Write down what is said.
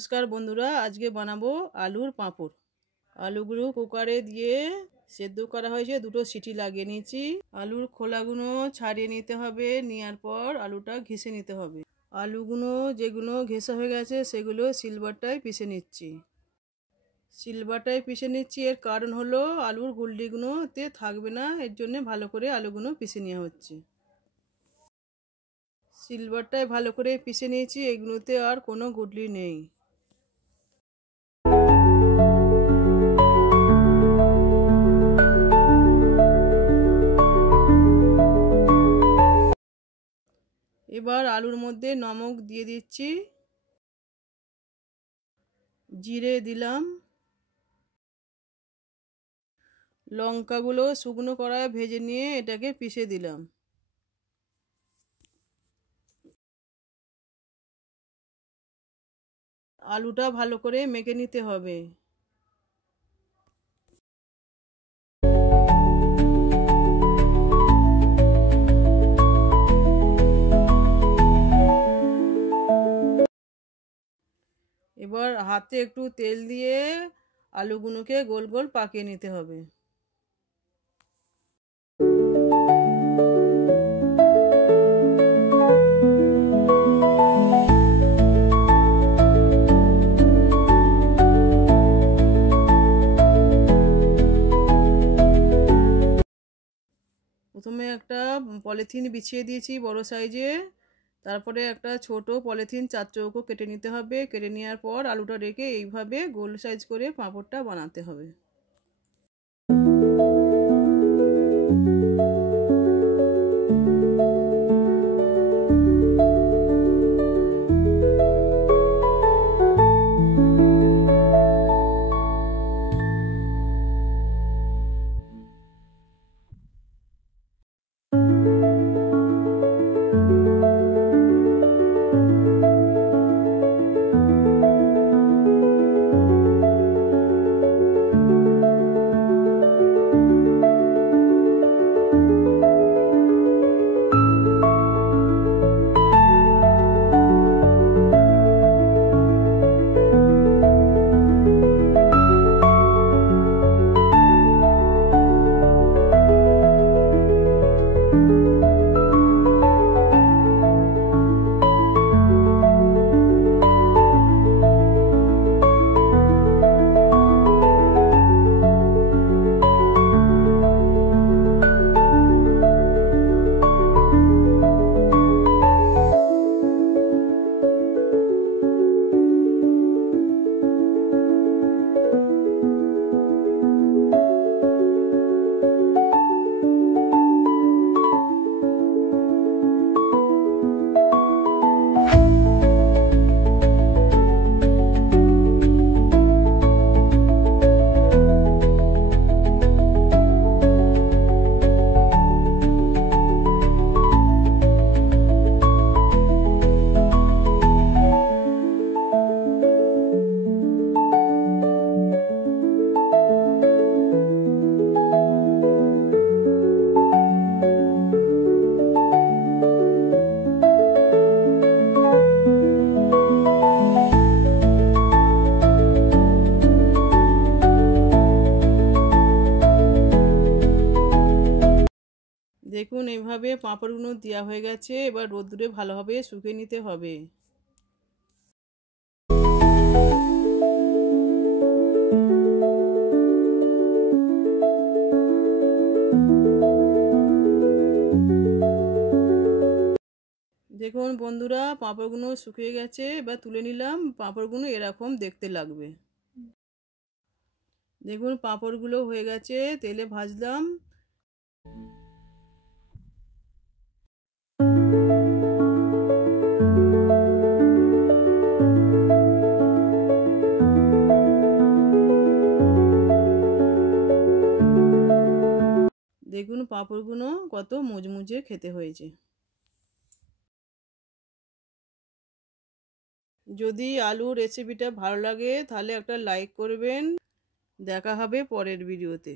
नमस्कार बंधुरा आज के बनाबो आलूर पापड़। आलूगुलो कुकारे दिए सेদ্ধ करा हयेछे, दुटो सीटी লাগিয়ে নিয়েছি। आलूर खोलागुलो ছাড়িয়ে নিতে হবে, নেওয়ার পর आलूटा ঘেষে নিতে হবে। आलूगुलो যেগুলো ঘেষা হয়ে গেছে সেগুলো সিলবাটায় পিষে নিচ্ছি। সিলবাটায় পিষে নিচ্ছি এর কারণ হলো আলুর গুল্লিগুলোতে থাকবে না, এর জন্য ভালো করে আলুগুলো পিষে নেওয়া হচ্ছে। সিলবাটায় ভালো করে পিষে নিয়েছি, এগুলোতে আর কোনো গুটলি নেই। এবার আলুর মধ্যে নমক দিয়ে দিচ্ছি, জিরে দিলাম, লঙ্কাগুলো শুকনো কড়ায় ভেজে নিয়ে এটাকে পিষে দিলাম। আলুটা ভালো করে মেখে নিতে হবে। এবার হাতে একটু তেল দিয়ে আলুগুলোকে গোল গোল পাকিয়ে নিতে হবে। প্রথমে একটা পলিথিন বিছিয়ে দিয়েছি বড় সাইজে, তারপরে একটা ছোট পলিথিন 4 চৌকো কেটে নিতে হবে। কেটে নেওয়ার পর আলুটা রেখে এইভাবে গোল সাইজ করে পাঁপড়টা বানাতে হবে। দেখুন এইভাবে পাঁপড়গুলো দেওয়া হয়ে গেছে, এবার রোদ্দুরে ভালোভাবে শুকিয়ে নিতে হবে। দেখুন বন্ধুরা পাঁপড়গুলো শুকিয়ে গেছে, এবার তুলে নিলাম। পাঁপড়গুলো এরকম দেখতে লাগবে। দেখুন পাঁপড়গুলো হয়ে গেছে, তেলে ভাজলাম। দেখুন পাঁপড়গুলো কত মুচমুচে খেতে হয়েছে। যদি আলুর রেসিপিটা ভালো লাগে তাহলে একটা লাইক করবেন। দেখা হবে পরের ভিডিওতে।